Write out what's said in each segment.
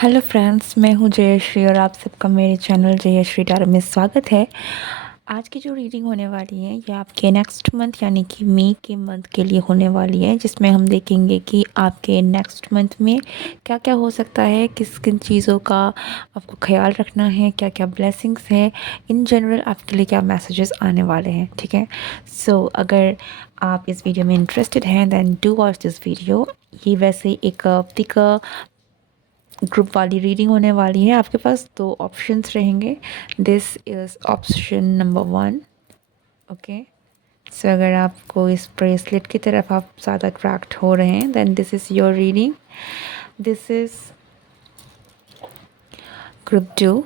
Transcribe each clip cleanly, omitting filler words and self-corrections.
Hello friends, मैं हूँ जयश्री और आप सबका मेरे चैनल जयश्री टैरो में स्वागत है। आज की जो रीडिंग होने वाली है ये आपके नेक्स्ट मंथ यानी कि मई के मंथ के लिए होने वाली है, जिसमें हम देखेंगे कि आपके नेक्स्ट मंथ में क्या क्या हो सकता है, किस किन चीज़ों का आपको ख्याल रखना है, क्या क्या ब्लेसिंग्स है, इन जनरल आपके लिए क्या मैसेजेस आने वाले हैं। ठीक है, सो अगर आप इस वीडियो में इंटरेस्टेड हैं then do watch this video. ये वैसे एक पिक ग्रुप वाली रीडिंग होने वाली है। आपके पास दो ऑप्शंस रहेंगे। This is option number 1। Okay, so अगर आपको इस ब्रेसलेट की तरफ आप ज़्यादा अट्रैक्ट हो रहे हैं then this is your reading. This is group 2।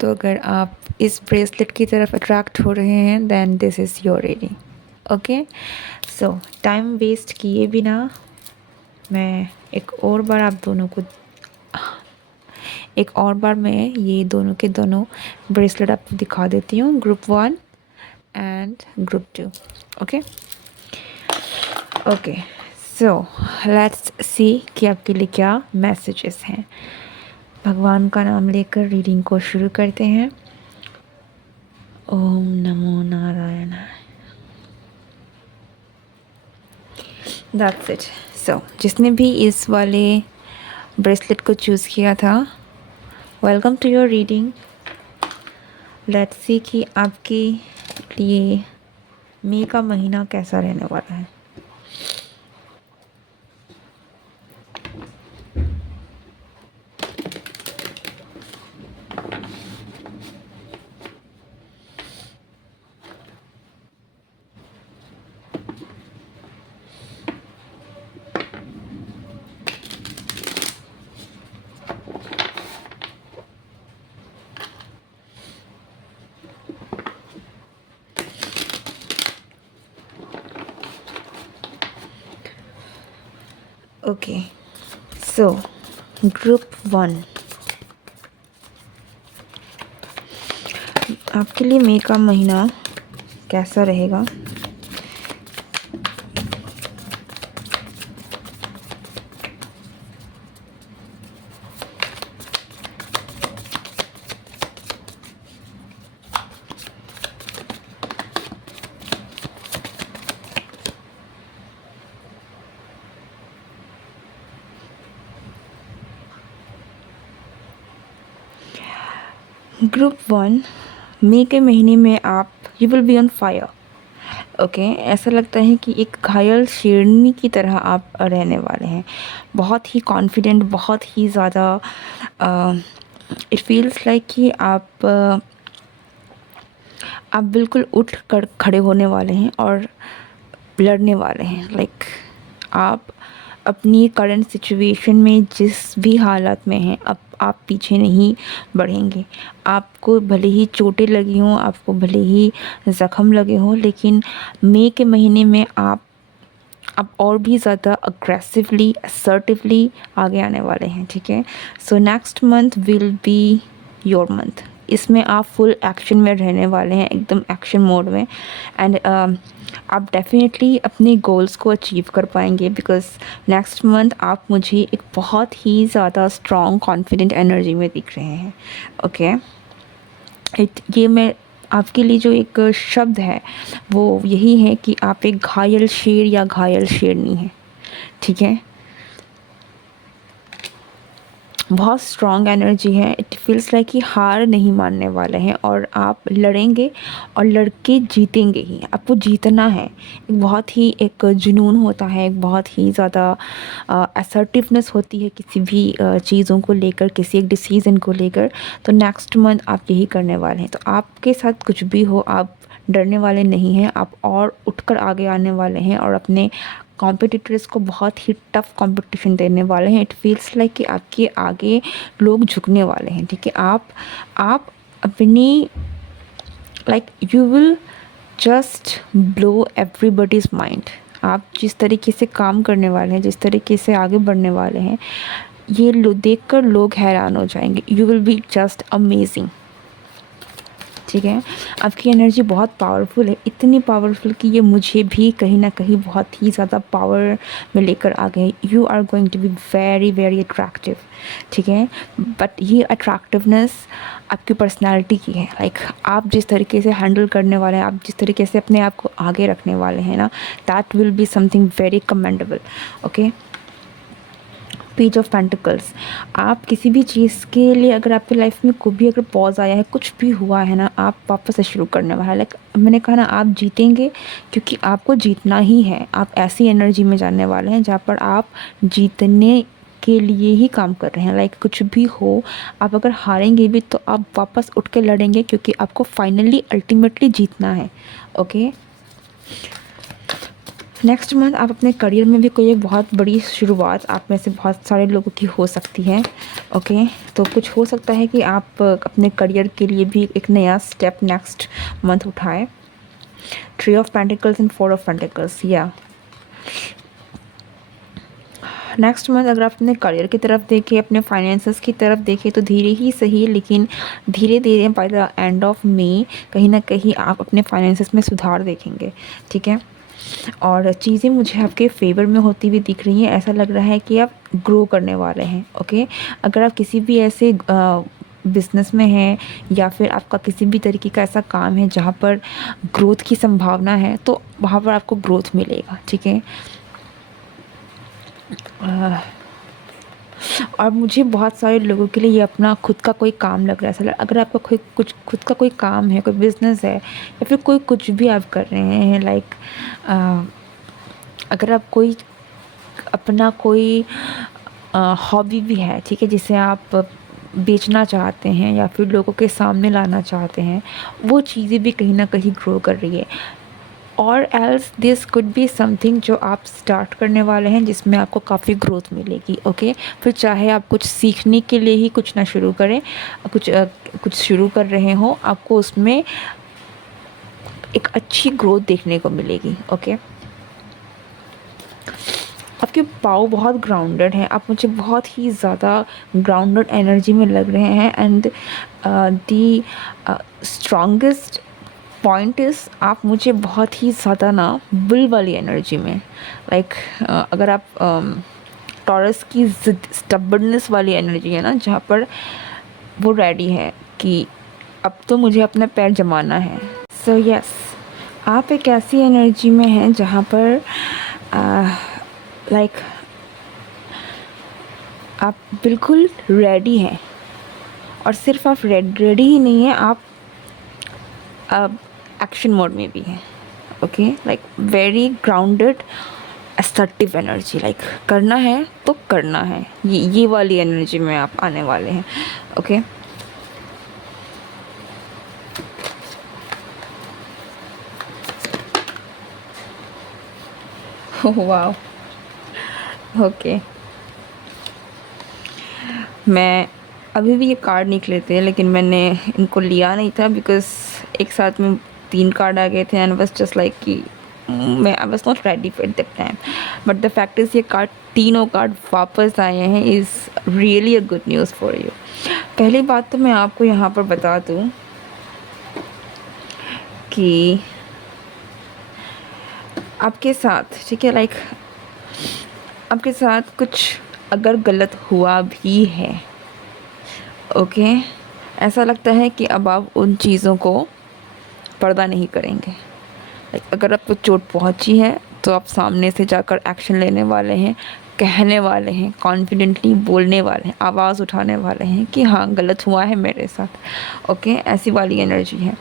तो अगर आप इस ब्रेसलेट की तरफ अट्रैक्ट हो रहे हैं then this is your reading. Okay, so time waste किए बिना मैं एक और बार मैं ये दोनों के दोनों ब्रेसलेट आपको दिखा देती हूँ, group 1 and group 2। Okay okay, so let's see कि आपके लिए क्या मैसेजेस हैं। भगवान का नाम लेकर रीडिंग को शुरू करते हैं। ओम नमो नारायण। That's it. सो जिसने भी इस वाले ब्रेसलेट को चूज़ किया था, welcome to your reading. Let's see कि आपके लिए मई का महीना कैसा रहने वाला है। ओके, सो ग्रुप 1, आपके लिए मई का महीना कैसा रहेगा। ग्रुप 1, मई के महीने में आप you will be on fire. Okay, ऐसा लगता है कि एक घायल शेरनी की तरह आप रहने वाले हैं। बहुत ही कॉन्फिडेंट, बहुत ही ज़्यादा इट फील्स लाइक कि आप बिल्कुल उठ कर खड़े होने वाले हैं और लड़ने वाले हैं। लाइक आप अपनी करंट सिचुएशन में जिस भी हालत में हैं, अब आप पीछे नहीं बढ़ेंगे। आपको भले ही चोटें लगी हों, आपको भले ही ज़ख्म लगे हों, लेकिन मई के महीने में आप और भी ज़्यादा अग्रेसिवली, असर्टिवली आगे आने वाले हैं। ठीक है, so next month will be your month. इसमें आप फुल एक्शन में रहने वाले हैं, एकदम एक्शन मोड में। एंड आप डेफिनेटली अपने गोल्स को अचीव कर पाएंगे, बिकॉज नेक्स्ट मंथ आप मुझे एक बहुत ही ज़्यादा स्ट्रॉन्ग कॉन्फिडेंट एनर्जी में दिख रहे हैं। ओके, ये मैं आपके लिए जो एक शब्द है वो यही है कि आप एक घायल शेर या घायल शेरनी हैं। ठीक है, बहुत स्ट्रॉन्ग एनर्जी है। इट फील्स लाइक कि हार नहीं मानने वाले हैं और आप लड़ेंगे और लड़के जीतेंगे ही। आपको जीतना है। एक बहुत ही एक जुनून होता है, एक बहुत ही ज़्यादा असर्टिवनेस होती है किसी भी चीज़ों को लेकर, किसी एक डिसीज़न को लेकर। तो नेक्स्ट मंथ आप यही करने वाले हैं। तो आपके साथ कुछ भी हो, आप डरने वाले नहीं हैं। आप और उठकर आगे आने वाले हैं और अपने कॉम्पिटिटर्स को बहुत ही टफ कंपटीशन देने वाले हैं। इट फील्स लाइक कि आपके आगे लोग झुकने वाले हैं। ठीक है, आप अपनी like you will just blow everybody's mind. आप जिस तरीके से काम करने वाले हैं, जिस तरीके से आगे बढ़ने वाले हैं, ये देखकर लोग हैरान हो जाएंगे। You will be just amazing. ठीक है। आपकी एनर्जी बहुत पावरफुल है, इतनी पावरफुल कि ये मुझे भी कहीं न कहीं बहुत ही ज़्यादा पावर में लेकर आ गए। You are going to be very, very attractive, ठीक है। बट ये अट्रैक्टिवनेस आपकी पर्सनैलिटी की है। लाइक आप जिस तरीके से हैंडल करने वाले हैं, आप जिस तरीके से अपने आप को आगे रखने वाले हैं ना, that will be something very commendable, okay. Page of pentacles, आप किसी भी चीज़ के लिए अगर आपकी लाइफ में कोई भी अगर पॉज आया है, कुछ भी हुआ है ना, आप वापस से शुरू करने वाला है। लाइक मैंने कहा ना, आप जीतेंगे क्योंकि आपको जीतना ही है। आप ऐसी एनर्जी में जाने वाले हैं जहाँ पर आप जीतने के लिए ही काम कर रहे हैं। लाइक कुछ भी हो, आप अगर हारेंगे भी तो आप वापस उठ के लड़ेंगे क्योंकि आपको फाइनली अल्टीमेटली जीतना है, ओके। नेक्स्ट मंथ आप अपने करियर में भी कोई एक बहुत बड़ी शुरुआत आप में से बहुत सारे लोगों की हो सकती है, ओके। तो कुछ हो सकता है कि आप अपने करियर के लिए भी एक नया स्टेप नेक्स्ट मंथ उठाएं। Three of pentacles and four of pentacles, या नेक्स्ट मंथ अगर आप अपने करियर की तरफ देखें, अपने फाइनेंसेस की तरफ देखें, तो धीरे ही सही लेकिन धीरे धीरे by the end of May कहीं ना कहीं आप अपने फाइनेंसेस में सुधार देखेंगे, ठीक है। और चीज़ें मुझे आपके फेवर में होती हुई दिख रही हैं। ऐसा लग रहा है कि आप ग्रो करने वाले हैं, ओके। अगर आप किसी भी ऐसे बिज़नेस में हैं या फिर आपका किसी भी तरीके का ऐसा काम है जहाँ पर ग्रोथ की संभावना है, तो वहाँ पर आपको ग्रोथ मिलेगा, ठीक है। और मुझे बहुत सारे लोगों के लिए ये अपना खुद का कोई काम लग रहा है। ऐसा अगर आपका कोई कुछ खुद का कोई काम है, कोई बिज़नेस है या फिर कोई कुछ भी आप कर रहे हैं, लाइक अगर आप कोई अपना कोई हॉबी भी है, ठीक है, जिसे आप बेचना चाहते हैं या फिर लोगों के सामने लाना चाहते हैं, वो चीज़ें भी कहीं ना कहीं ग्रो कर रही है। और else this could be something जो आप स्टार्ट करने वाले हैं जिसमें आपको काफ़ी ग्रोथ मिलेगी, ओके। फिर चाहे आप कुछ सीखने के लिए ही कुछ ना शुरू करें, कुछ शुरू कर रहे हो, आपको उसमें एक अच्छी ग्रोथ देखने को मिलेगी, ओके। आपके पाँव बहुत ग्राउंडेड हैं, आप मुझे बहुत ही ज़्यादा ग्राउंडेड एनर्जी में लग रहे हैं। And the strongest point is आप मुझे बहुत ही ज़्यादा ना बुल वाली एनर्जी में, लाइक अगर आप टॉरस की ज़िद स्टबर्डनेस वाली एनर्जी है ना, जहाँ पर वो रेडी है कि अब तो मुझे अपना पैर जमाना है। सो यस, आप एक ऐसी एनर्जी में हैं जहाँ पर लाइक आप बिल्कुल रेडी हैं। और सिर्फ आप रेडी ही नहीं हैं, आप एक्शन मोड में भी हैं, okay. Like very grounded assertive energy, like करना है तो करना है, ये वाली एनर्जी में आप आने वाले हैं, ओके। वाह, ओके। मैं अभी भी ये कार्ड निकले थे लेकिन मैंने इनको लिया नहीं था बिकॉज़ एक साथ में 3 कार्ड आ गए थे एंड वाज़ जस्ट लाइक कि मैं I was not ready at that time. But the fact is ये कार्ड, तीनों कार्ड वापस आए हैं, is really a good news for you. पहली बात तो मैं आपको यहाँ पर बता दूँ कि आपके साथ, ठीक है, लाइक आपके साथ कुछ अगर गलत हुआ भी है, ओके, ऐसा लगता है कि अब आप उन चीज़ों को पर्दा नहीं करेंगे। लाइक अगर आपको चोट पहुंची है तो आप सामने से जाकर एक्शन लेने वाले हैं, कहने वाले हैं, कॉन्फिडेंटली बोलने वाले हैं, आवाज़ उठाने वाले हैं कि हाँ गलत हुआ है मेरे साथ, ओके। ऐसी वाली एनर्जी है।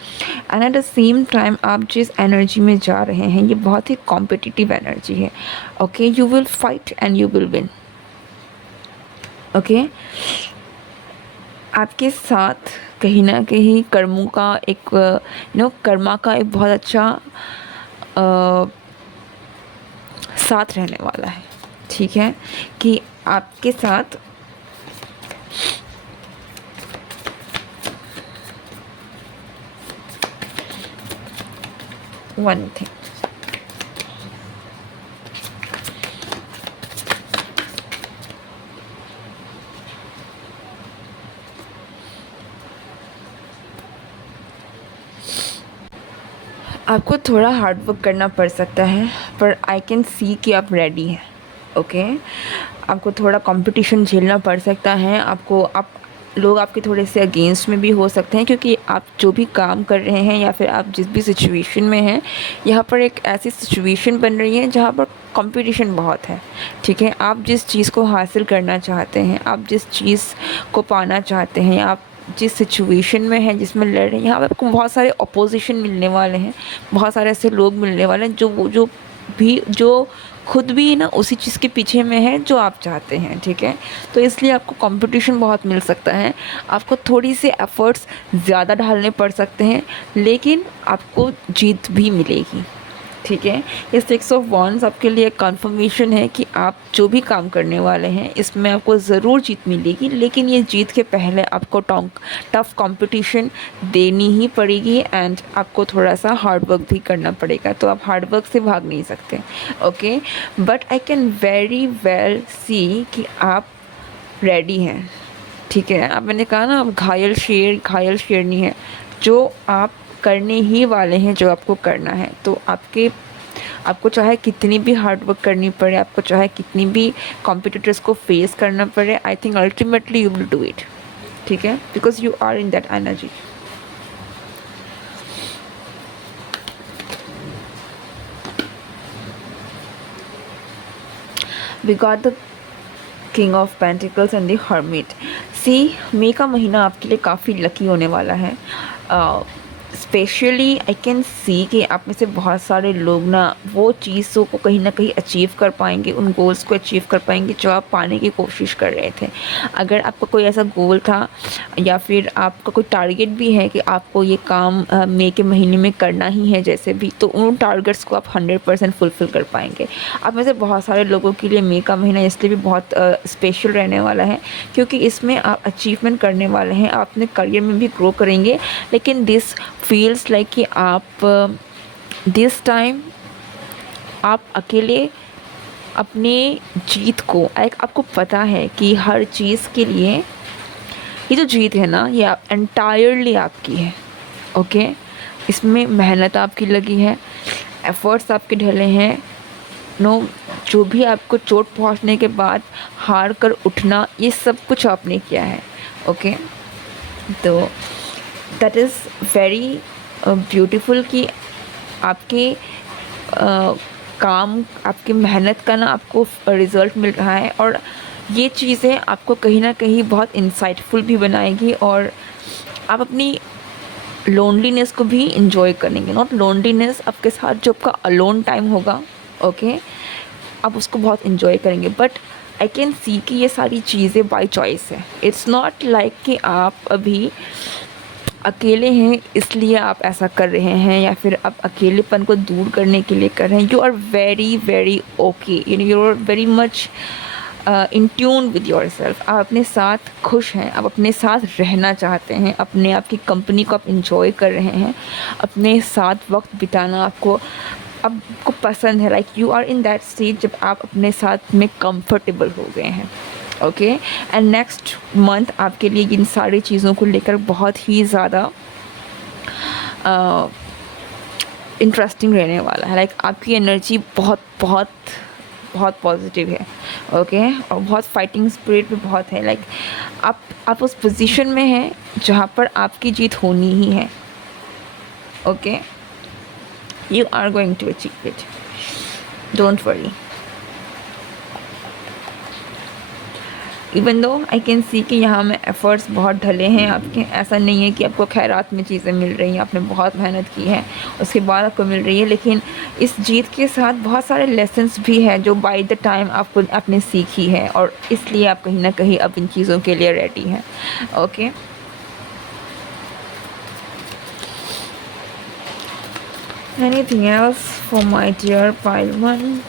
And at the same time आप जिस एनर्जी में जा रहे हैं ये बहुत ही कॉम्पिटिटिव एनर्जी है, okay. You will fight and you will win, okay. आपके साथ कहीं ना कहीं कर्मों का एक कर्मा का एक बहुत अच्छा साथ रहने वाला है, ठीक है, कि आपके साथ वन थिंग, आपको थोड़ा हार्ड वर्क करना पड़ सकता है, पर आई कैन सी कि आप रेडी हैं। ओके, आपको थोड़ा कंपटीशन झेलना पड़ सकता है, आपको आप लोग आपके थोड़े से अगेंस्ट में भी हो सकते हैं, क्योंकि आप जो भी काम कर रहे हैं या फिर आप जिस भी सिचुएशन में हैं, यहाँ पर एक ऐसी सिचुएशन बन रही है जहाँ पर कंपटीशन बहुत है। ठीक है, आप जिस चीज़ को हासिल करना चाहते हैं, आप जिस चीज़ को पाना चाहते हैं, आप जिस सिचुएशन में हैं, जिसमें लड़ रहे हैं, यहाँ पे आपको बहुत सारे अपोजिशन मिलने वाले हैं, बहुत सारे ऐसे लोग मिलने वाले हैं जो खुद भी ना उसी चीज़ के पीछे में है जो आप चाहते हैं। ठीक है, तो इसलिए आपको कंपटीशन बहुत मिल सकता है, आपको थोड़ी सी एफ़र्ट्स ज़्यादा डालने पड़ सकते हैं, लेकिन आपको जीत भी मिलेगी। ठीक है, ये 6 ऑफ वॉन्ड्स आपके लिए एक कन्फर्मेशन है कि आप जो भी काम करने वाले हैं इसमें आपको ज़रूर जीत मिलेगी, लेकिन ये जीत के पहले आपको टफ़ कंपटीशन देनी ही पड़ेगी एंड आपको थोड़ा सा हार्ड वर्क भी करना पड़ेगा। तो आप हार्ड वर्क से भाग नहीं सकते। Okay, but I can very well see कि आप रेडी हैं। ठीक है, अब मैंने कहा ना, आप घायल शेरनी है, जो आप करने ही वाले हैं, जो आपको करना है। तो आपको चाहे कितनी भी हार्ड वर्क करनी पड़े, आपको चाहे कितनी भी कॉम्पिटिटर्स को फेस करना पड़े, I think ultimately you will do it. ठीक है, because you are in that energy. We got the king of pentacles and the hermit. See, मई का महीना आपके लिए काफ़ी लकी होने वाला है। स्पेशली आई कैन सी कि आप में से बहुत सारे लोग ना वो चीज़ों को कहीं ना कहीं अचीव कर पाएंगे, उन गोल्स को अचीव कर पाएंगे जो आप पाने की कोशिश कर रहे थे। अगर आपका कोई ऐसा गोल था या फिर आपका कोई टारगेट भी है कि आपको ये काम मई के महीने में करना ही है जैसे भी, तो उन टारगेट्स को आप 100% फुलफ़िल कर पाएंगे। आप में से बहुत सारे लोगों के लिए मई का महीना इसलिए भी बहुत स्पेशल रहने वाला है क्योंकि इसमें आप अचीवमेंट करने वाले हैं, आप अपने करियर में भी ग्रो करेंगे। लेकिन दिस फील्स लाइक कि आप दिस टाइम आप अकेले अपने जीत को, एक आपको पता है कि हर चीज़ के लिए ये जो जीत है ना, ये एंटायरली आपकी है। ओके, इसमें मेहनत आपकी लगी है, एफ़र्ट्स आपके ढले हैं। नो, जो भी आपको चोट पहुंचने के बाद हार कर उठना, ये सब कुछ आपने किया है। ओके, तो दैट इज़ वेरी ब्यूटीफुल कि आपके काम, आपकी मेहनत का ना आपको रिज़ल्ट मिल रहा है, और ये चीज़ें आपको कहीं ना कहीं बहुत इंसाइटफुल भी बनाएगी, और आप अपनी लोनलीनेस को भी इंजॉय करेंगे। नॉट लोनलीनेस, आपके साथ जो आपका अलोन टाइम होगा, ओके, आप उसको बहुत इंजॉय करेंगे। बट आई कैन सी कि ये सारी चीज़ें बाय चॉइस है। इट्स नॉट लाइक कि आप अभी अकेले हैं इसलिए आप ऐसा कर रहे हैं, या फिर आप अकेलेपन को दूर करने के लिए कर रहे हैं। You are very very okay, you are very much in tune with yourself. आप अपने साथ खुश हैं, आप अपने साथ रहना चाहते हैं, अपने आप की कंपनी को आप इंजॉय कर रहे हैं, अपने साथ वक्त बिताना आपको पसंद है। Like you are in that stage जब आप अपने साथ में कंफर्टेबल हो गए हैं। ओके, एंड नेक्स्ट मंथ आपके लिए इन सारी चीज़ों को लेकर बहुत ही ज़्यादा इंटरेस्टिंग रहने वाला है। लाइक आपकी एनर्जी बहुत बहुत बहुत पॉजिटिव है। ओके, और बहुत फाइटिंग स्पिरिट भी बहुत है। लाइक आप उस पोजीशन में हैं जहाँ पर आपकी जीत होनी ही है। Okay, you are going to achieve it, don't worry. Even though I can see कि यहाँ में एफ़र्ट्स बहुत ढले हैं आपके। ऐसा नहीं है कि आपको खैरात में चीज़ें मिल रही हैं, आपने बहुत मेहनत की है उसके बाद आपको मिल रही है, लेकिन इस जीत के साथ बहुत सारे लेसन्स भी हैं जो बाय द टाइम आपने सीखी है, और इसलिए आप कहीं ना कहीं अब इन चीज़ों के लिए रेडी हैं। Okay, anything else for my dear pile one?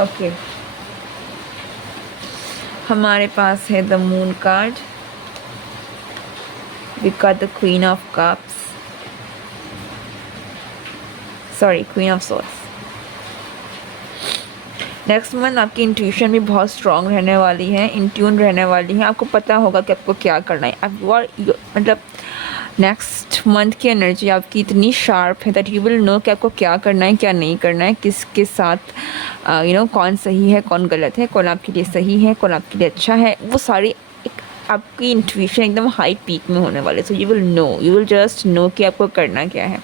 Okay, हमारे पास है the moon card, we got the queen of cups, sorry queen of swords. Next month आपकी इंट्यूशन भी बहुत स्ट्रॉन्ग रहने वाली है, इंट्यून रहने वाली है, आपको पता होगा कि आपको क्या करना है। मतलब नेक्स्ट मंथ की एनर्जी आपकी इतनी शार्प है दैट यू विल नो कि आपको क्या करना है, क्या नहीं करना है, किसके साथ कौन सही है, कौन गलत है, कौन आपके लिए सही है, कौन आपके लिए अच्छा है। वो सारी एक आपकी इंट्यूशन एकदम हाई पीक में होने वाले। So you will just know कि आपको करना क्या है।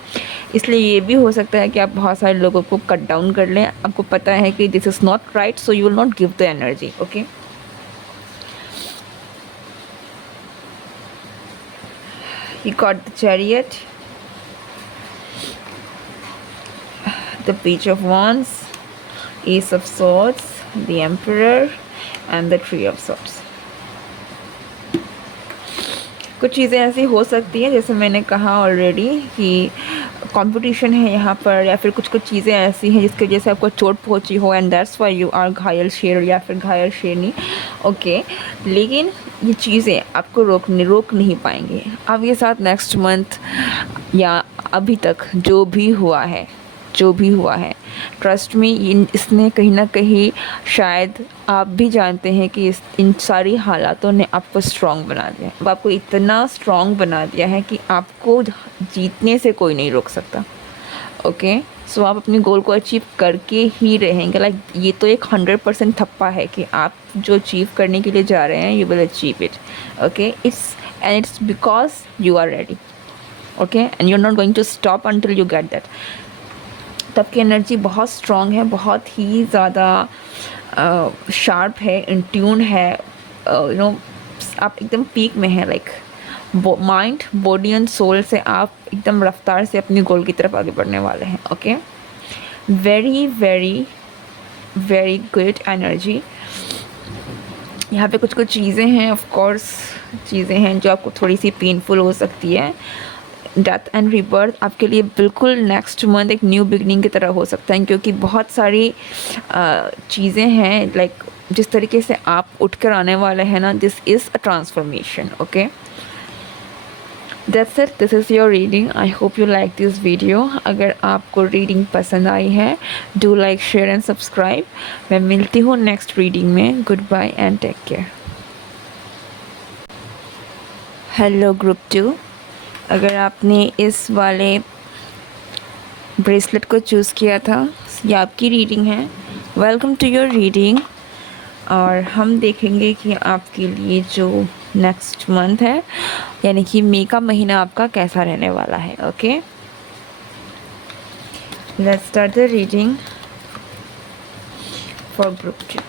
इसलिए ये भी हो सकता है कि आप बहुत सारे लोगों को कट डाउन कर लें, आपको पता है कि this is not right, so you will not give the energy. Okay, he got the chariot, the page of wands, ace of swords, the emperor and the tree of swords। कुछ चीज़ें ऐसी हो सकती हैं जैसे मैंने कहा ऑलरेडी कि कंपटीशन है यहाँ पर, या फिर कुछ कुछ चीज़ें ऐसी हैं जिसकी वजह से आपको चोट पहुँची हो and that's why you are घायल शेर या फिर घायल शेरनी। ओके, लेकिन ये चीज़ें आपको रोक नहीं पाएंगे। अब ये साथ नेक्स्ट मंथ या अभी तक जो भी हुआ है ट्रस्ट में इसने कहीं ना कहीं शायद आप भी जानते हैं कि इन सारी हालातों ने आपको स्ट्रॉन्ग बना दिया है। अब आपको इतना स्ट्रॉन्ग बना दिया है कि आपको जीतने से कोई नहीं रोक सकता। ओके, सो आप अपनी गोल को अचीव करके ही रहेंगे। लाइक ये तो एक 100% थप्पा है कि आप जो अचीव करने के लिए जा रहे हैं you will achieve it. Okay, it's because you are ready. Okay, and you are not going to stop until you get that. तब की एनर्जी बहुत स्ट्रॉन्ग है, बहुत ही ज़्यादा शार्प है, इंट्यून है। आप एकदम पीक में हैं। Like mind, body and soul से आप एकदम रफ्तार से अपनी गोल की तरफ आगे बढ़ने वाले हैं। Okay, very very very good energy. यहाँ पे कुछ कुछ चीज़ें हैं, ऑफ कोर्स चीज़ें हैं जो आपको थोड़ी सी पेनफुल हो सकती है। डेथ एंड रीबर्थ आपके लिए बिल्कुल नेक्स्ट मंथ एक न्यू बिगनिंग की तरह हो सकता है, क्योंकि बहुत सारी चीज़ें हैं। लाइक जिस तरीके से आप उठ कर आने वाले हैं ना, this is a transformation. Okay, that's it, this is your reading. I hope you like this video. अगर आपको रीडिंग पसंद आई है, do like, share and subscribe. मैं मिलती हूँ नेक्स्ट रीडिंग में। Good bye and take care. Hello group 2, अगर आपने इस वाले ब्रेसलेट को चूज़ किया था, ये आपकी रीडिंग है। Welcome to your reading. और हम देखेंगे कि आपके लिए जो नेक्स्ट मंथ है, यानी कि मई का महीना आपका कैसा रहने वाला है। Okay, let's start the reading for group 2।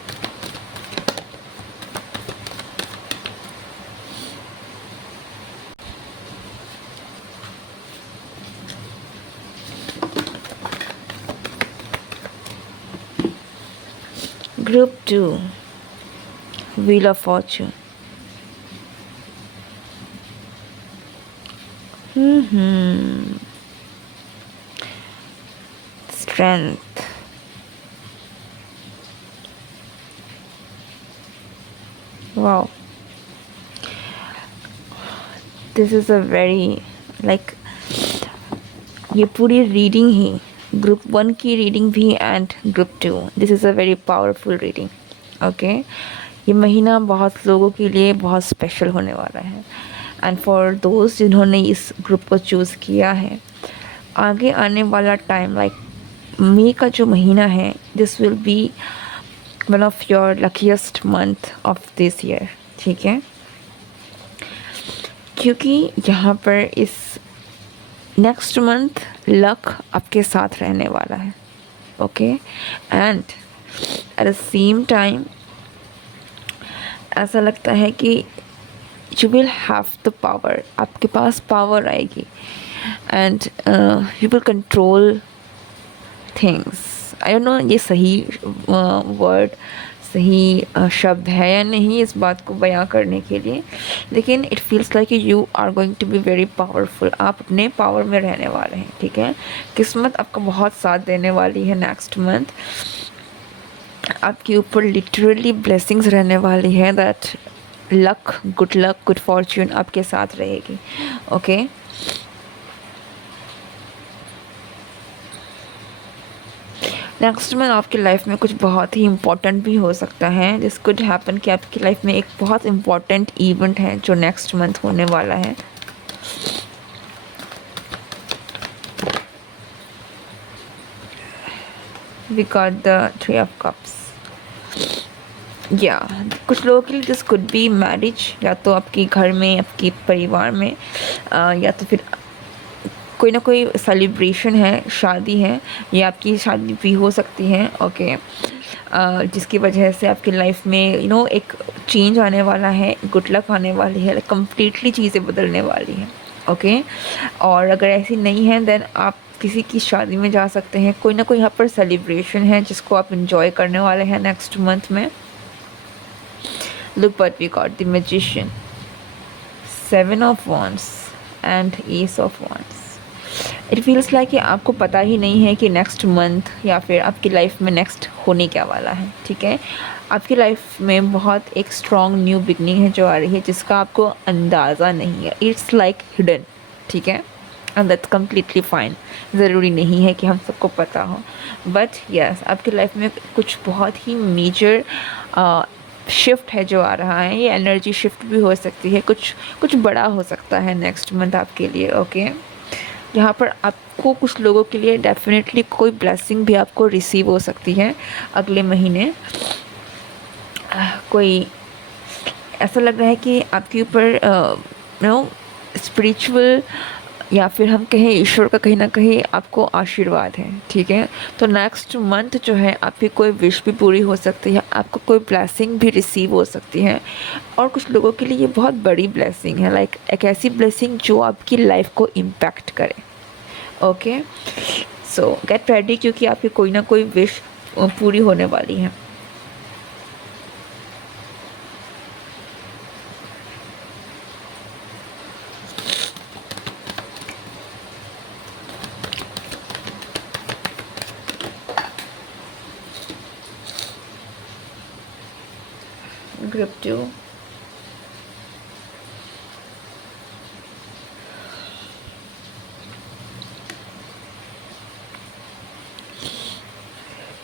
Group 2, Wheel of Fortune। Strength। Wow, this is a very like ये पूरी रीडिंग ही ग्रुप 1 की रीडिंग भी and group 2, this is a very powerful reading. Okay, ये महीना बहुत लोगों के लिए बहुत स्पेशल होने वाला है। एंड फॉर दोस्त जिन्होंने इस ग्रुप को चूज़ किया है, आगे आने वाला टाइम लाइक मई का जो महीना है, this will be one of your luckiest month of this year. ठीक है, क्योंकि यहाँ पर इस नेक्स्ट मंथ लक आपके साथ रहने वाला है। Okay, and at the same time ऐसा लगता है कि you will have the power, आपके पास पावर आएगी and you will control things. I don't know ये सही वर्ड, सही शब्द है या नहीं इस बात को बयां करने के लिए, लेकिन it feels like you are going to be very powerful. आप अपने पावर में रहने वाले हैं। ठीक है, किस्मत आपका बहुत साथ देने वाली है नेक्स्ट मंथ। आपके ऊपर लिटरली ब्लेसिंग्स रहने वाली है, दैट लक, गुड फॉर्च्यून आपके साथ रहेगी। ओके, नेक्स्ट मंथ आपकी लाइफ में कुछ बहुत ही इम्पोर्टेंट भी हो सकता है। दिस कुड हैपन कि आपकी लाइफ में एक बहुत इम्पोर्टेंट इवेंट है जो नेक्स्ट मंथ होने वाला है। We got the three of cups. या कुछ लोगों के लिए दिस कुड बी मैरिज, या तो आपके घर में, आपके परिवार में, या तो फिर कोई ना कोई सेलिब्रेशन है, शादी है, या आपकी शादी भी हो सकती है। ओके, जिसकी वजह से आपकी लाइफ में एक चेंज आने वाला है, गुड लक आने वाली है, कम्प्लीटली चीज़ें बदलने वाली हैं। ओके, और अगर ऐसी नहीं है देन आप किसी की शादी में जा सकते हैं। कोई ना कोई यहाँ पर सेलिब्रेशन है जिसको आप इंजॉय करने वाले हैं नेक्स्ट मंथ में। Look but we got the magician, 7 of wands and ace of wands। It feels like कि आपको पता ही नहीं है कि नेक्स्ट मंथ या फिर आपकी लाइफ में नेक्स्ट होने क्या वाला है। ठीक है, आपकी लाइफ में बहुत एक स्ट्रॉन्ग न्यू बिगनिंग है जो आ रही है, जिसका आपको अंदाज़ा नहीं है। It's like hidden. ठीक है, एंड दैट्स कम्प्लीटली फाइन। ज़रूरी नहीं है कि हम सबको पता हो, बट यस आपकी लाइफ में कुछ बहुत ही मेजर शिफ्ट है जो आ रहा है। ये एनर्जी शिफ्ट भी हो सकती है, कुछ बड़ा हो सकता है नेक्स्ट मंथ आपके लिए। ओके, यहाँ पर आपको कुछ लोगों के लिए डेफिनेटली कोई ब्लेसिंग भी आपको रिसीव हो सकती है अगले महीने। कोई ऐसा लग रहा है कि आपके ऊपर स्पिरिचुअल, या फिर हम कहें ईश्वर का कहीं ना कहीं आपको आशीर्वाद है। ठीक है, तो नेक्स्ट मंथ जो है आपकी कोई विश भी पूरी हो सकती है, आपको कोई ब्लेसिंग भी रिसीव हो सकती है। और कुछ लोगों के लिए ये बहुत बड़ी ब्लेसिंग है, लाइक एक ऐसी ब्लेसिंग जो आपकी लाइफ को इम्पैक्ट करे। ओके, सो गेट रेडी, क्योंकि आपकी कोई ना कोई विश पूरी होने वाली है। Group 2,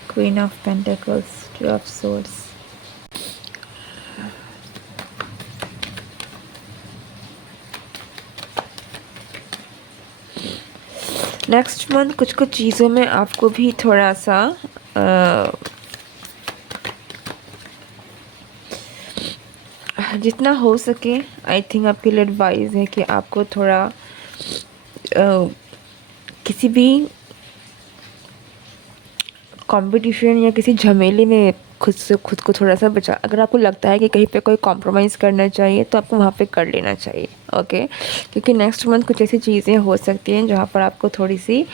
Queen of Pentacles, 2 of Swords, next month कुछ चीज़ों में आपको भी थोड़ा सा जितना हो सके, आई थिंक आपके लिए एडवाइस है कि आपको थोड़ा किसी भी कंपटीशन या किसी झमेले में खुद को थोड़ा सा बचा। अगर आपको लगता है कि कहीं पे कोई कॉम्प्रोमाइज़ करना चाहिए तो आपको वहाँ पे कर लेना चाहिए। ओके, क्योंकि नेक्स्ट मंथ कुछ ऐसी चीज़ें हो सकती हैं जहाँ पर आपको थोड़ी सी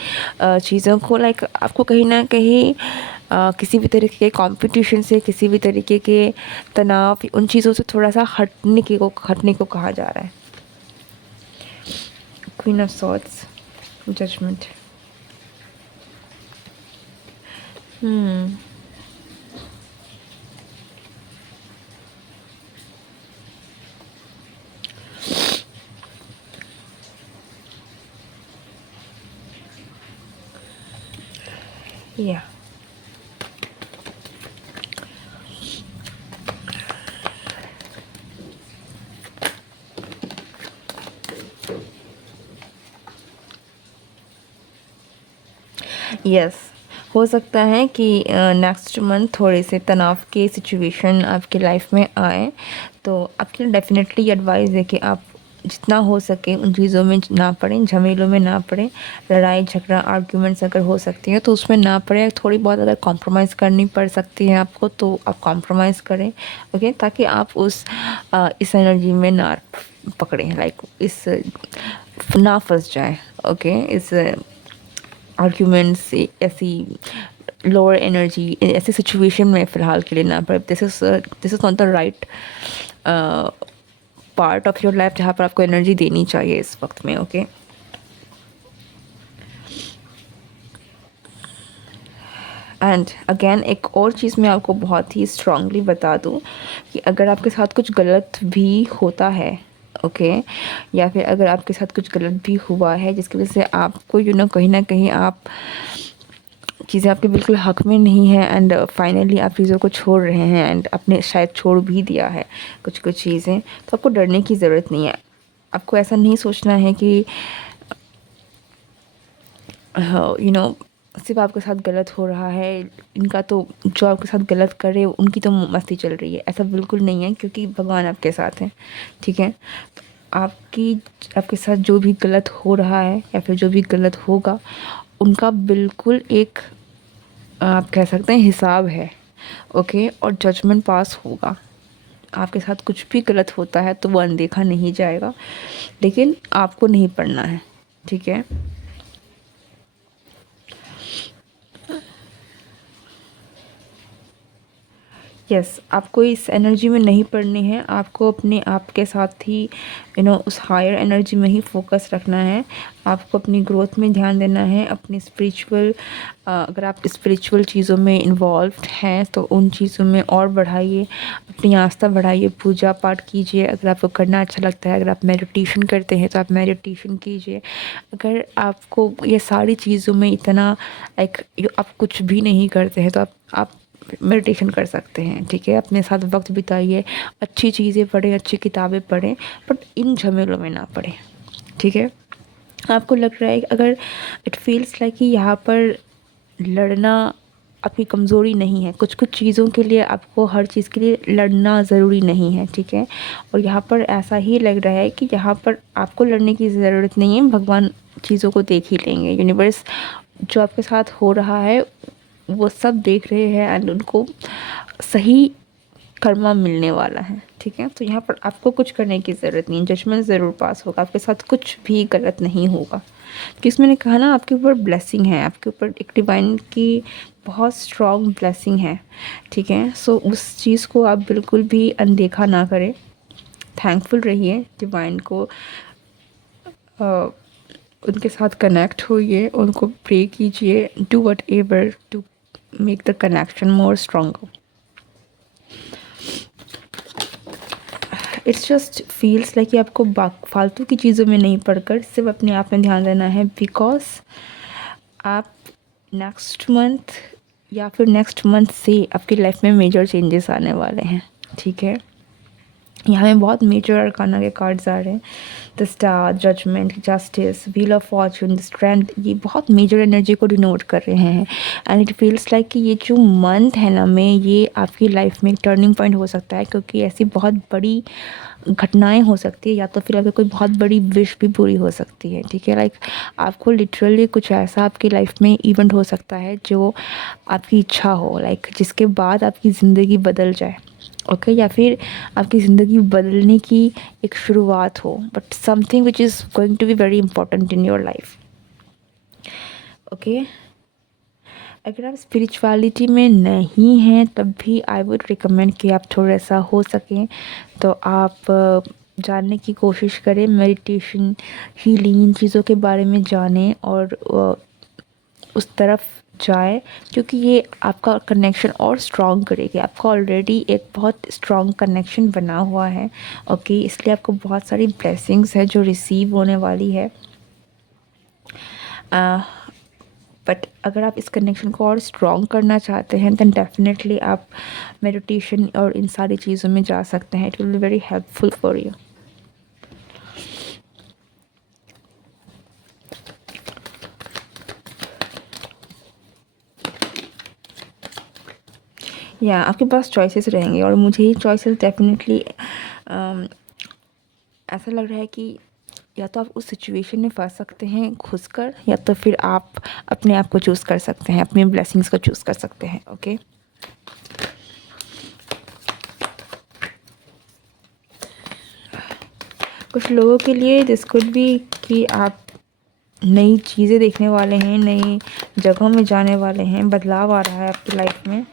चीज़ों को लाइक आपको कहीं ना कहीं किसी भी तरीके के कंपटीशन से, किसी भी तरीके के तनाव, उन चीज़ों से थोड़ा सा हटने को कहा जा रहा है। Queen of swords, judgement. Yeah. Yes, हो सकता है कि नेक्स्ट मंथ थोड़े से तनाव के सिचुएशन आपकी लाइफ में आए, तो आपके लिए डेफिनेटली एडवाइस है कि आप जितना हो सके उन चीज़ों में ना पड़ें, झमेलों में ना पड़ें। लड़ाई झगड़ा आर्ग्यूमेंट्स अगर हो सकती हैं तो उसमें ना पड़े। थोड़ी बहुत अगर कॉम्प्रोमाइज़ करनी पड़ सकती है आपको तो आप कॉम्प्रोमाइज़ करें। ओके, ताकि आप इस एनर्जी में ना पकड़ें, लाइक इस ना फंस जाए। ओके, इस आर्ग्यूमेंट्स ऐसी लोअर एनर्जी ऐसे सिचुएशन में फ़िलहाल के लिए ना पड़े। This is not the right part of your life जहाँ पर आपको एनर्जी देनी चाहिए इस वक्त में। ओके, एंड अगेन एक और चीज़ मैं आपको बहुत ही स्ट्रांगली बता दूँ कि अगर आपके साथ कुछ गलत भी होता है, ओके, या फिर अगर आपके साथ कुछ गलत भी हुआ है जिसकी वजह से आपको कहीं ना कहीं आप चीज़ें आपके बिल्कुल हक में नहीं है एंड फाइनली आप चीज़ों को छोड़ रहे हैं एंड आपने शायद छोड़ भी दिया है कुछ कुछ चीज़ें, तो आपको डरने की ज़रूरत नहीं है। आपको ऐसा नहीं सोचना है कि सिर्फ आपके साथ गलत हो रहा है, इनका तो जो आपके साथ गलत कर रहे हैं उनकी तो मस्ती चल रही है। ऐसा बिल्कुल नहीं है, क्योंकि भगवान आपके साथ हैं, ठीक है। तो आपके साथ जो भी गलत हो रहा है या फिर जो भी गलत होगा, उनका बिल्कुल एक आप कह सकते हैं हिसाब है, ओके, और जजमेंट पास होगा। आपके साथ कुछ भी गलत होता है तो वो अनदेखा नहीं जाएगा, लेकिन आपको नहीं पढ़ना है, ठीक है। यस, आपको इस एनर्जी में नहीं पड़नी है, आपको अपने आप के साथ ही उस हायर एनर्जी में ही फोकस रखना है। आपको अपनी ग्रोथ में ध्यान देना है, अपनी स्पिरिचुअल अगर आप स्पिरिचुअल चीज़ों में इन्वॉल्व्ड हैं तो उन चीज़ों में और बढ़ाइए, अपनी आस्था बढ़ाइए, पूजा पाठ कीजिए। अगर आपको करना अच्छा लगता है, अगर आप मेडिटेशन करते हैं तो आप मेडिटेशन कीजिए। अगर आपको ये सारी चीज़ों में इतना लाइक आप कुछ भी नहीं करते हैं तो आप मेडिटेशन कर सकते हैं, ठीक है। अपने साथ वक्त बिताइए, अच्छी चीज़ें पढ़ें, अच्छी किताबें पढ़ें, बट इन झमेलों में ना पढ़ें, ठीक है। आपको लग रहा है कि अगर इट फील्स लाइक कि यहाँ पर लड़ना आपकी कमज़ोरी नहीं है, कुछ कुछ चीज़ों के लिए आपको हर चीज़ के लिए लड़ना ज़रूरी नहीं है, ठीक है। और यहाँ पर ऐसा ही लग रहा है कि यहाँ पर आपको लड़ने की ज़रूरत नहीं है, भगवान चीज़ों को देख ही लेंगे। यूनिवर्स जो आपके साथ हो रहा है वो सब देख रहे हैं एंड उनको सही कर्मा मिलने वाला है, ठीक है। तो यहाँ पर आपको कुछ करने की ज़रूरत नहीं है, जजमेंट ज़रूर पास होगा, आपके साथ कुछ भी गलत नहीं होगा, क्योंकि मैंने कहा ना आपके ऊपर ब्लेसिंग है, आपके ऊपर एक डिवाइन की बहुत स्ट्रॉन्ग ब्लेसिंग है, ठीक है। सो उस चीज़ को आप बिल्कुल भी अनदेखा ना करें, थैंकफुल रहिए डिवाइन को, उनके साथ कनेक्ट होइए, उनको प्रे कीजिए, do whatever to make the connection more stronger. It's just feels like कि आपको फालतू की चीज़ों में नहीं पढ़कर सिर्फ अपने आप में ध्यान देना है, बिकॉज आप नेक्स्ट मंथ या फिर नेक्स्ट मंथ से आपकी लाइफ में मेजर चेंजेस आने वाले हैं, ठीक है। यहाँ में बहुत मेजर अरकाना के कार्ड्स आ रहे हैं, the star, judgement, justice, wheel of fortune, strength, ये बहुत मेजर एनर्जी को डिनोट कर रहे हैं। एंड इट फील्स लाइक कि ये जो मंथ है ना में, ये आपकी लाइफ में एक टर्निंग पॉइंट हो सकता है, क्योंकि ऐसी बहुत बड़ी घटनाएं हो सकती है, या तो फिर आपकी कोई बहुत बड़ी विश भी पूरी हो सकती है, ठीक है। लाइक आपको लिटरली कुछ ऐसा आपकी लाइफ में इवेंट हो सकता है जो आपकी इच्छा हो, लाइक जिसके बाद आपकी ज़िंदगी बदल जाए, ओके, या फिर आपकी ज़िंदगी बदलने की एक शुरुआत हो, but something which is going to be very important in your life, okay. अगर आप स्पिरिचुअलिटी में नहीं हैं तब भी आई वुड रिकमेंड कि आप थोड़ा सा हो सकें तो आप जानने की कोशिश करें, मेडिटेशन, हीलिंग चीज़ों के बारे में जानें और उस तरफ जाए, क्योंकि ये आपका कनेक्शन और स्ट्रॉन्ग करेगी। आपका ऑलरेडी एक बहुत स्ट्रॉन्ग कनेक्शन बना हुआ है, ओके, इसलिए आपको बहुत सारी ब्लेसिंग्स है जो रिसीव होने वाली है। बट अगर आप इस कनेक्शन को और स्ट्रॉन्ग करना चाहते हैं दैन डेफिनेटली आप मेडिटेशन और इन सारी चीज़ों में जा सकते हैं, it will be very helpful for you. या आपके पास चॉइसेस रहेंगे और मुझे ये चॉइसेस डेफिनेटली ऐसा लग रहा है कि या तो आप उस सिचुएशन में फंस सकते हैं घुसकर, या तो फिर आप अपने आप को चूज़ कर सकते हैं, अपने ब्लेसिंग्स को चूज़ कर सकते हैं, ओके। कुछ लोगों के लिए दिस कुड बी कि आप नई चीज़ें देखने वाले हैं, नई जगहों में जाने वाले हैं, बदलाव आ रहा है आपकी लाइफ में।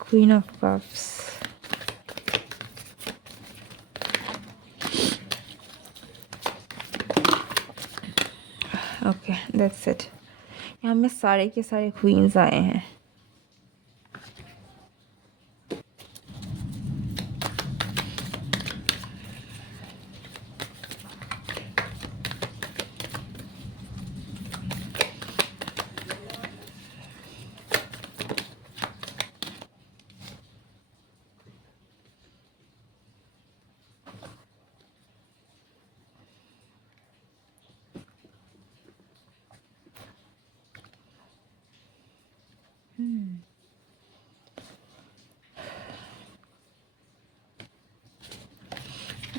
Queen of cups, okay, that's it. यहाँ में सारे के सारे क्वींस आए हैं।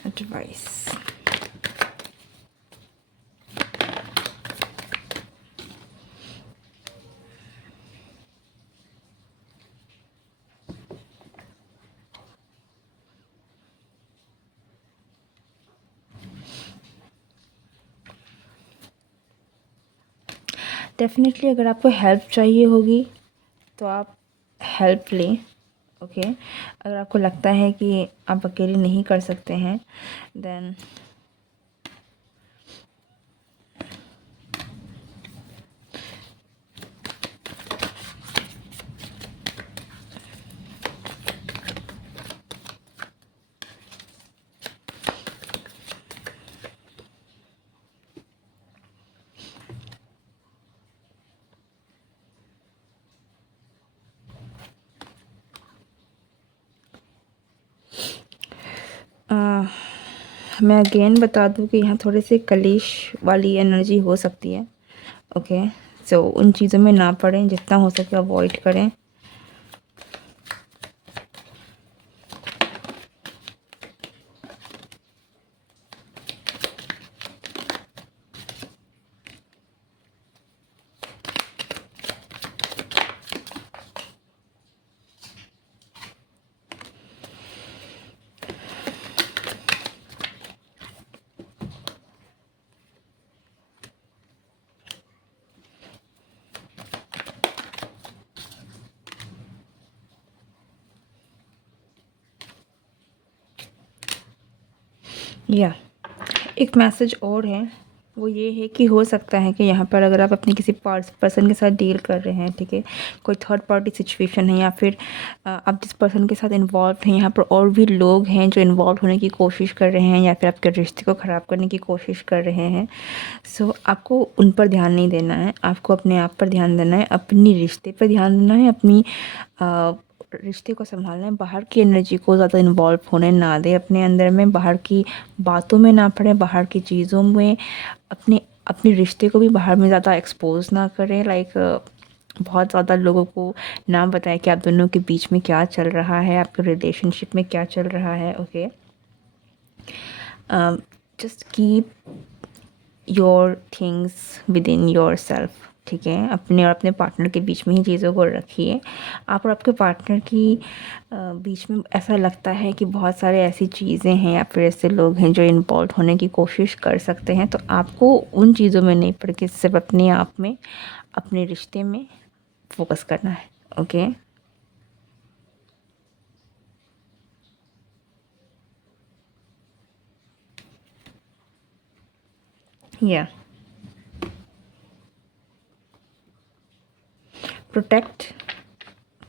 एडवाइस। डेफ़िनेटली अगर आपको हेल्प चाहिए होगी तो आप हेल्प लें, ओके। अगर आपको लगता है कि आप अकेले नहीं कर सकते हैं देन मैं अगेन बता दूं कि यहाँ थोड़े से कलेश वाली एनर्जी हो सकती है, ओके। सो उन चीज़ों में ना पड़ें, जितना हो सके अवॉइड करें। या एक मैसेज और है, वो ये है कि हो सकता है कि यहाँ पर अगर आप अपने किसी पर्सन के साथ डील कर रहे हैं, ठीक है, कोई थर्ड पार्टी सिचुएशन है या फिर आप जिस पर्सन के साथ इन्वॉल्व हैं यहाँ पर और भी लोग हैं जो इन्वॉल्व होने की कोशिश कर रहे हैं या फिर आपके रिश्ते को ख़राब करने की कोशिश कर रहे हैं। सो आपको उन पर ध्यान नहीं देना है, आपको अपने आप पर ध्यान देना है, अपनी रिश्ते पर ध्यान देना है, अपनी रिश्ते को संभालना है। बाहर की एनर्जी को ज़्यादा इन्वॉल्व होने ना दें अपने अंदर में, बाहर की बातों में ना पड़े, बाहर की चीज़ों में अपने रिश्ते को भी बाहर में ज़्यादा एक्सपोज ना करें। लाइक बहुत ज़्यादा लोगों को ना बताएं कि आप दोनों के बीच में क्या चल रहा है, आपके रिलेशनशिप में क्या चल रहा है, okay. Just keep your things with in your self, ठीक है। अपने और अपने पार्टनर के बीच में ही चीज़ों को रखिए। आप और आपके पार्टनर की बीच में ऐसा लगता है कि बहुत सारे ऐसी चीज़ें हैं या फिर ऐसे लोग हैं जो इन्वॉल्व होने की कोशिश कर सकते हैं, तो आपको उन चीज़ों में नहीं पड़ के सिर्फ अपने आप में, अपने रिश्ते में फोकस करना है, ओके। या protect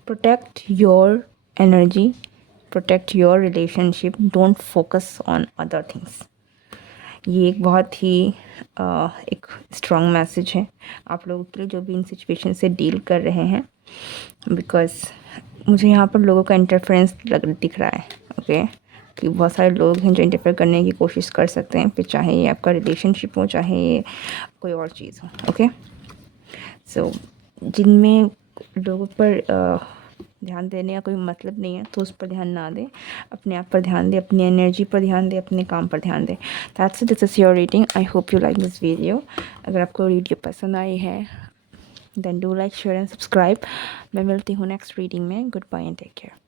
protect your energy, protect your relationship, don't focus on other things। ये एक बहुत ही एक स्ट्रॉन्ग मैसेज है आप लोगों के लिए जो भी इन सिचुएशन से डील कर रहे हैं, बिकॉज मुझे यहाँ पर लोगों का इंटरफेरेंस दिख रहा है, ओके। कि बहुत सारे लोग हैं जो इंटरफेयर करने की कोशिश कर सकते हैं, फिर चाहे ये आपका रिलेशनशिप हो, चाहे ये कोई और चीज़ हो, ओके। सो जिनमें लोगों पर ध्यान देने का कोई मतलब नहीं है तो उस पर ध्यान ना दें, अपने आप पर ध्यान दें, अपनी एनर्जी पर ध्यान दें, अपने काम पर ध्यान दें। That's it, this is your reading. I hope you like this video. अगर आपको वीडियो पसंद आई है then do like, share and subscribe. मैं मिलती हूँ नेक्स्ट रीडिंग में। Good bye and take care.